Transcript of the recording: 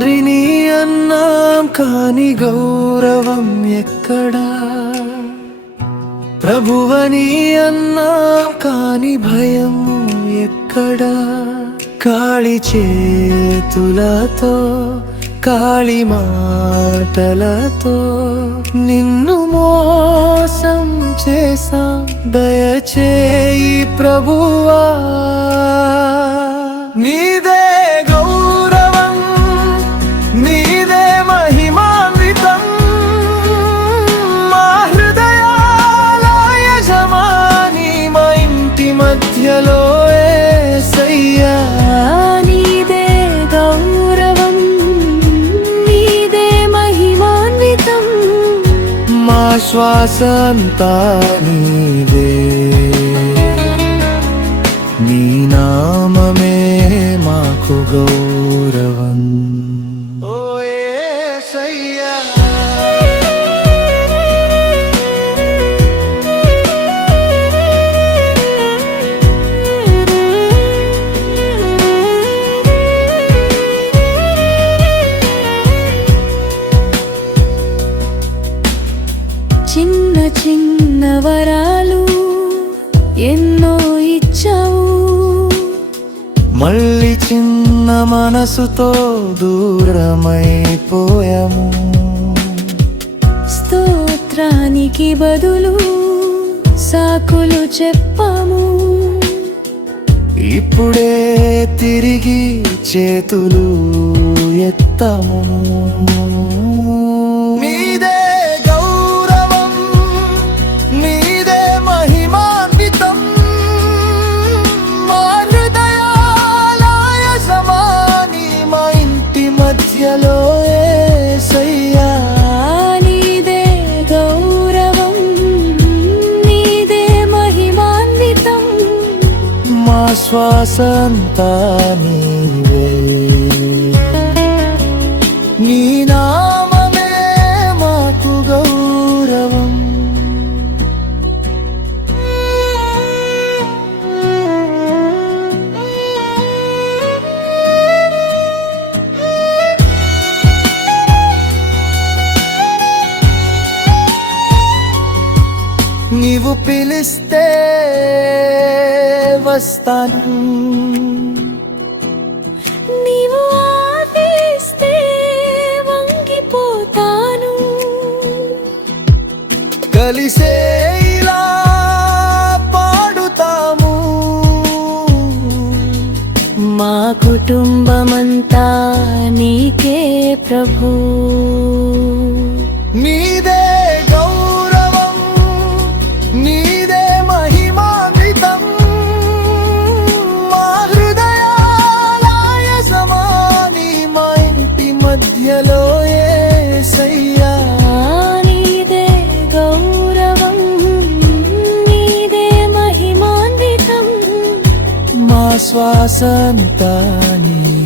తండ్రిని అన్నాం కాని గౌరవం ఎక్కడా, ప్రభువని అన్నాం కాని భయం ఎక్కడా. కాళి చేతులతో కాళి మాటలతో నిన్ను మోసం చేశాం, దయచేయి ప్రభువా. నీదే గౌరవం, నీదే మహిమాన్వితం, మా హృదయాల యజమాని, మా ఇంటి మధ్యలో యేసయ్యా. నీదే గౌరవం, నీదే మహిమాన్వితం, మా శ్వాస అంతా నీదే, నీ నామమే మాకు గౌరవం. ఓ యేసయ్యా. చిన్న చిన్న వరాలు ఎన్నో ఇచ్చావు, మళ్ళీ చిన్న మనసుతో దూరమైపోయాము. స్తోత్రానికి బదులు సాకులు చెప్పాము. ఇప్పుడే తిరిగి చేతులు ఎత్తాము. నీదే గౌరవం, నీదే మహిమాన్వితం, మా హృదయాల యజమాని, మా ఇంటి మధ్యలో యేసయ్యా. నీదే గౌరవం, నీదే మహిమాన్వితం, మా శ్వాస అంతా నీవే, నీ నామమే మాకు గౌరవం. నీవు పిలిస్తే వస్తాను, నీవు ఆదేశిస్తే వంగిపోతాను. కలిసే ఇలా పాడుతాము, మా కుటుంబమంతా నీకే ప్రభు. నీదే గౌరవం, నీదే మహిమాన్వితం, మా హృదయాల యజమాని, మా ఇంటి మధ్యలో యేసయ్యా. నీదే గౌరవం, నీదే మహిమాన్వితం, మా శ్వాస అంతా నీవే.